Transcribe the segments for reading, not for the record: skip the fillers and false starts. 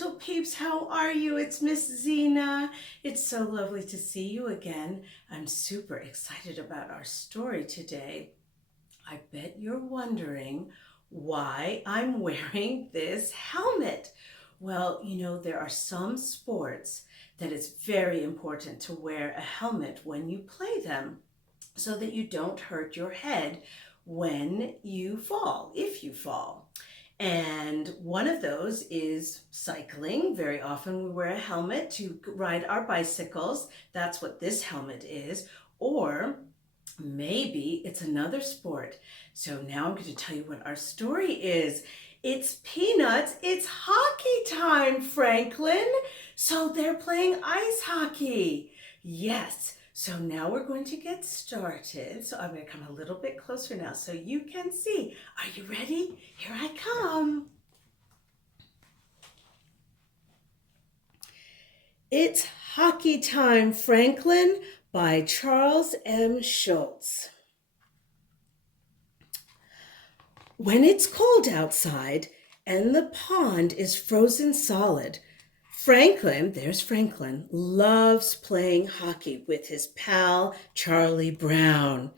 little peeps, how are you? It's Miss Zena. It's so lovely to see you again. I'm super excited about our story today. I bet you're wondering why I'm wearing this helmet. Well, there are some sports that it's very important to wear a helmet when you play them so that you don't hurt your head when you fall, if you fall. And one of those is cycling. Very often we wear a helmet to ride our bicycles. That's what this helmet is. Or maybe it's another sport. So now I'm going to tell you what our story is. It's Peanuts. It's hockey time, Franklin. So they're playing ice hockey. Yes. So now we're going to get started. So I'm going to come a little bit closer now so you can see. Are you ready? Here I come. It's Hockey Time, Franklin by Charles M. Schulz. When it's cold outside and the pond is frozen solid, Franklin, there's Franklin, loves playing hockey with his pal, Charlie Brown.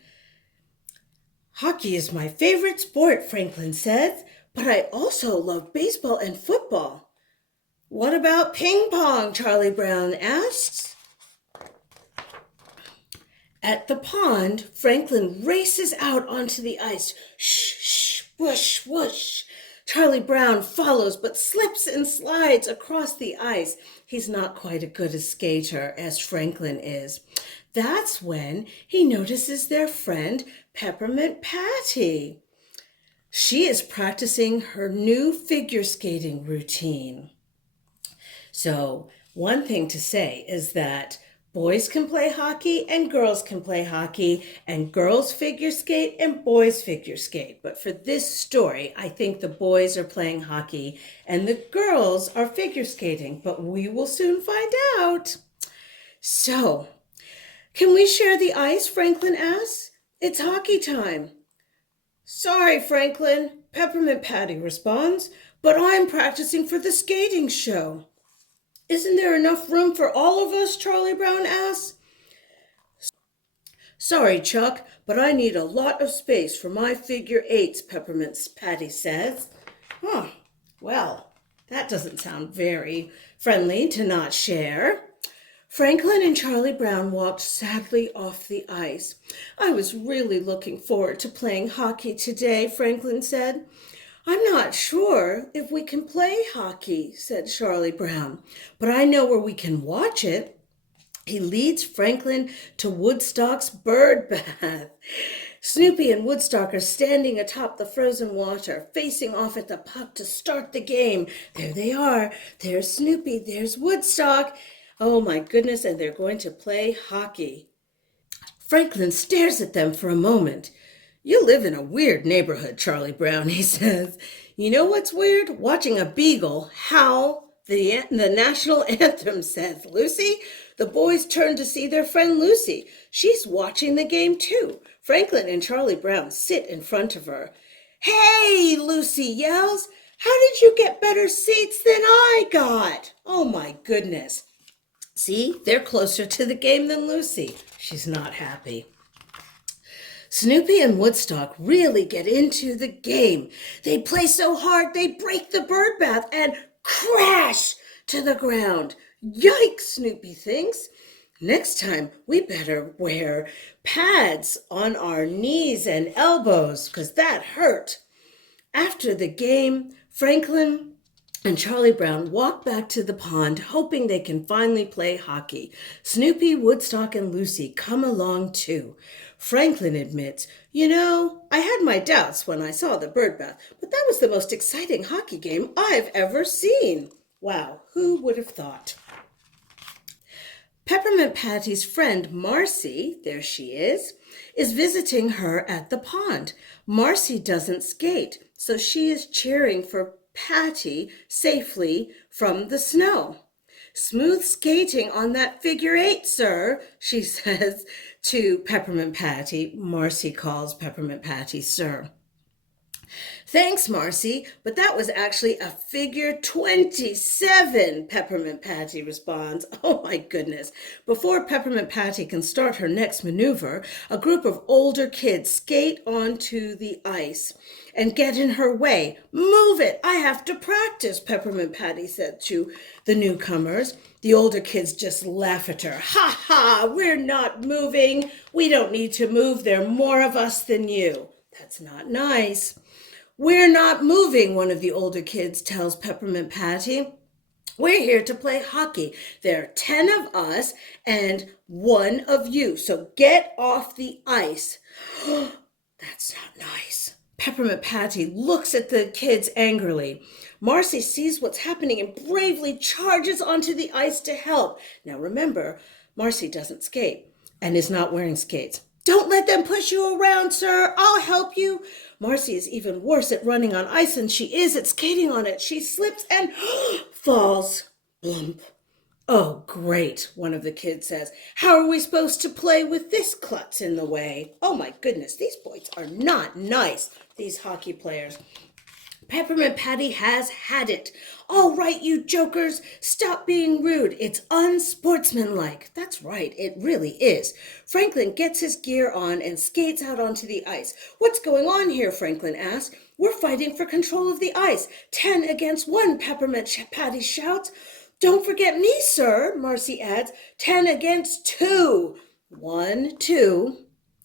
Hockey is my favorite sport, Franklin says, but I also love baseball and football. What about ping pong? Charlie Brown asks. At the pond, Franklin races out onto the ice. Shh, shh, whoosh, whoosh. Charlie Brown follows but slips and slides across the ice. He's not quite as good a skater as Franklin is. That's when he notices their friend Peppermint Patty. She is practicing her new figure skating routine. So one thing to say is that boys can play hockey and girls can play hockey, and girls figure skate and boys figure skate. But for this story, I think the boys are playing hockey and the girls are figure skating, but we will soon find out. So, can we share the ice? Franklin asks. It's hockey time. Sorry, Franklin, Peppermint Patty responds, but I'm practicing for the skating show. Isn't there enough room for all of us? Charlie Brown asks. Sorry, Chuck, but I need a lot of space for my figure eights, Peppermint Patty says. Well, that doesn't sound very friendly to not share. Franklin and Charlie Brown walked sadly off the ice. I was really looking forward to playing hockey today, Franklin said. I'm not sure if we can play hockey, said Charlie Brown, but I know where we can watch it. He leads Franklin to Woodstock's bird bath. Snoopy and Woodstock are standing atop the frozen water, facing off at the puck to start the game. There they are. There's Snoopy. There's Woodstock. Oh my goodness, and they're going to play hockey. Franklin stares at them for a moment. You live in a weird neighborhood, Charlie Brown, he says. You know what's weird? Watching a beagle howl the national anthem, says Lucy. The boys turn to see their friend Lucy. She's watching the game too. Franklin and Charlie Brown sit in front of her. Hey, Lucy yells. How did you get better seats than I got? Oh my goodness. See, they're closer to the game than Lucy. She's not happy. Snoopy and Woodstock really get into the game. They play so hard they break the bird bath and crash to the ground. Yikes, Snoopy thinks. Next time we better wear pads on our knees and elbows because that hurt. After the game, Franklin and Charlie Brown walk back to the pond, hoping they can finally play hockey. Snoopy, Woodstock, and Lucy come along too. Franklin admits, I had my doubts when I saw the bird bath, but that was the most exciting hockey game I've ever seen. Wow, who would have thought? Peppermint Patty's friend Marcy, there she is visiting her at the pond. Marcy doesn't skate, so she is cheering for Patty safely from the snow. Smooth skating on that figure eight, sir, she says to Peppermint Patty. Marcy calls Peppermint Patty sir. Thanks, Marcy, but that was actually a figure 27, Peppermint Patty responds. Oh my goodness. Before Peppermint Patty can start her next maneuver, a group of older kids skate onto the ice and get in her way. Move it! I have to practice, Peppermint Patty said to the newcomers. The older kids just laugh at her. Ha ha! We're not moving. We don't need to move. There are more of us than you. That's not nice. We're not moving, one of the older kids tells Peppermint Patty. We're here to play hockey. There are 10 of us and 1 of you. So get off the ice. That's not nice. Peppermint Patty looks at the kids angrily. Marcy sees what's happening and bravely charges onto the ice to help. Now remember, Marcy doesn't skate and is not wearing skates. Don't let them push you around, sir. I'll help you. Marcy is even worse at running on ice than she is at skating on it. She slips and falls. Blump. Oh, great, one of the kids says. How are we supposed to play with this klutz in the way? Oh, my goodness, these boys are not nice, these hockey players. Peppermint Patty has had it. All right, you jokers, stop being rude. It's unsportsmanlike. That's right, it really is. Franklin gets his gear on and skates out onto the ice. What's going on here? Franklin asks. We're fighting for control of the ice. 10 against 1, Peppermint Patty shouts. Don't forget me, sir, Marcy adds. 10 against 2. 1, 2.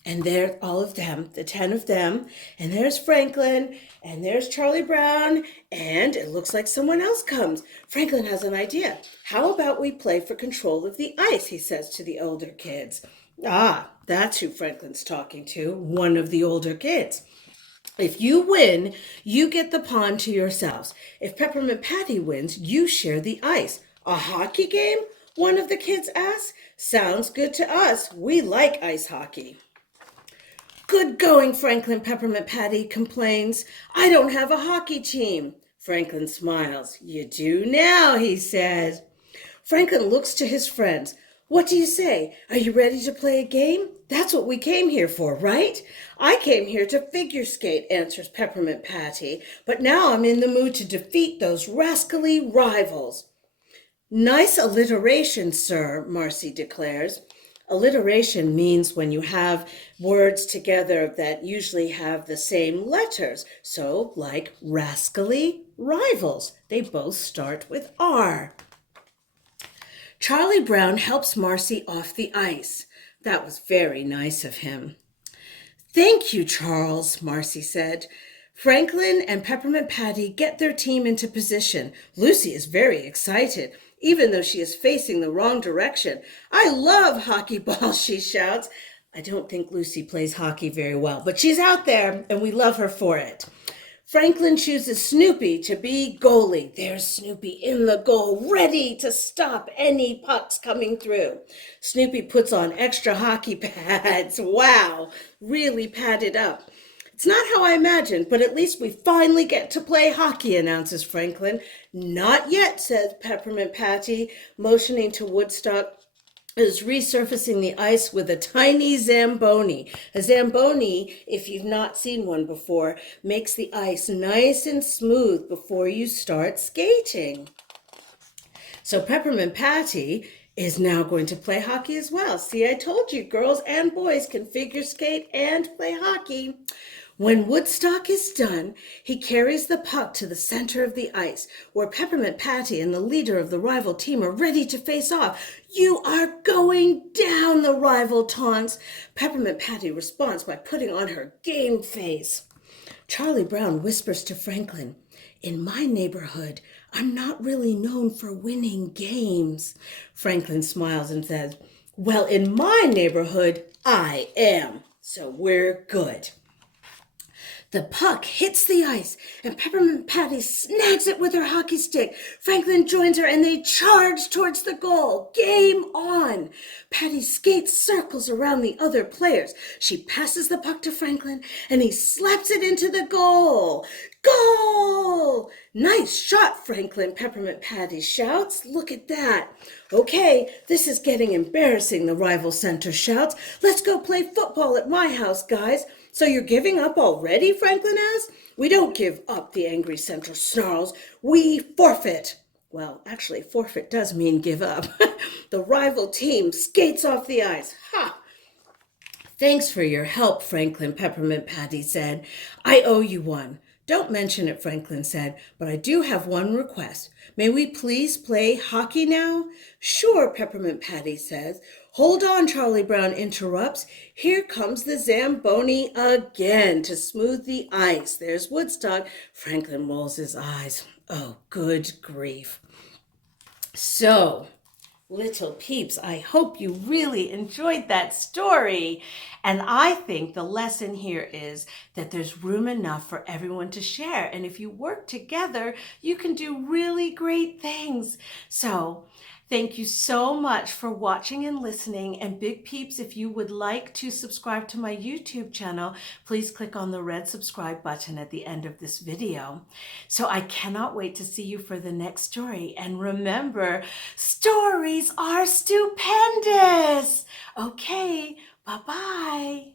And there's all of them, the 10 of them. And there's Franklin, and there's Charlie Brown, and it looks like someone else comes. Franklin has an idea. How about we play for control of the ice, he says to the older kids. Ah, that's who Franklin's talking to, one of the older kids. If you win, you get the pond to yourselves. If Peppermint Patty wins, you share the ice. A hockey game? One of the kids asks. Sounds good to us. We like ice hockey. Good going, Franklin, Peppermint Patty complains. I don't have a hockey team. Franklin smiles. You do now, he says. Franklin looks to his friends. What do you say? Are you ready to play a game? That's what we came here for, right? I came here to figure skate, answers Peppermint Patty, but now I'm in the mood to defeat those rascally rivals. Nice alliteration, sir, Marcy declares. Alliteration means when you have words together that usually have the same letters. So, like rascally rivals. They both start with R. Charlie Brown helps Marcy off the ice. That was very nice of him. Thank you, Charles, Marcy said. Franklin and Peppermint Patty get their team into position. Lucy is very excited, even though she is facing the wrong direction. I love hockey ball, she shouts. I don't think Lucy plays hockey very well, but she's out there and we love her for it. Franklin chooses Snoopy to be goalie. There's Snoopy in the goal, ready to stop any pucks coming through. Snoopy puts on extra hockey pads. Wow, really padded up. It's not how I imagined, but at least we finally get to play hockey, announces Franklin. Not yet, says Peppermint Patty, motioning to Woodstock, is resurfacing the ice with a tiny Zamboni. A Zamboni, if you've not seen one before, makes the ice nice and smooth before you start skating. So Peppermint Patty is now going to play hockey as well. See, I told you, girls and boys can figure skate and play hockey. When Woodstock is done, he carries the puck to the center of the ice, where Peppermint Patty and the leader of the rival team are ready to face off. You are going down, the rival taunts. Peppermint Patty responds by putting on her game face. Charlie Brown whispers to Franklin, in my neighborhood, I'm not really known for winning games. Franklin smiles and says, well, in my neighborhood, I am, so we're good. The puck hits the ice, and Peppermint Patty snags it with her hockey stick. Franklin joins her, and they charge towards the goal. Game on! Patty skates circles around the other players. She passes the puck to Franklin, and he slaps it into the goal. Goal! Nice shot, Franklin, Peppermint Patty shouts. Look at that. Okay, this is getting embarrassing, the rival center shouts. Let's go play football at my house, guys. So you're giving up already? Franklin asked. We don't give up, the angry Central snarls. We forfeit. Well, actually, forfeit does mean give up. The rival team skates off the ice. Ha! Thanks for your help, Franklin, Peppermint Patty said. I owe you one. Don't mention it, Franklin said, but I do have one request. May we please play hockey now? Sure, Peppermint Patty says. Hold on, Charlie Brown interrupts. Here comes the Zamboni again to smooth the ice. There's Woodstock. Franklin rolls his eyes. Oh, good grief. So, little peeps, I hope you really enjoyed that story. And I think the lesson here is that there's room enough for everyone to share. And if you work together, you can do really great things. So thank you so much for watching and listening. And big peeps, if you would like to subscribe to my YouTube channel, please click on the red subscribe button at the end of this video. So I cannot wait to see you for the next story. And remember, stories are stupendous. Okay, bye-bye.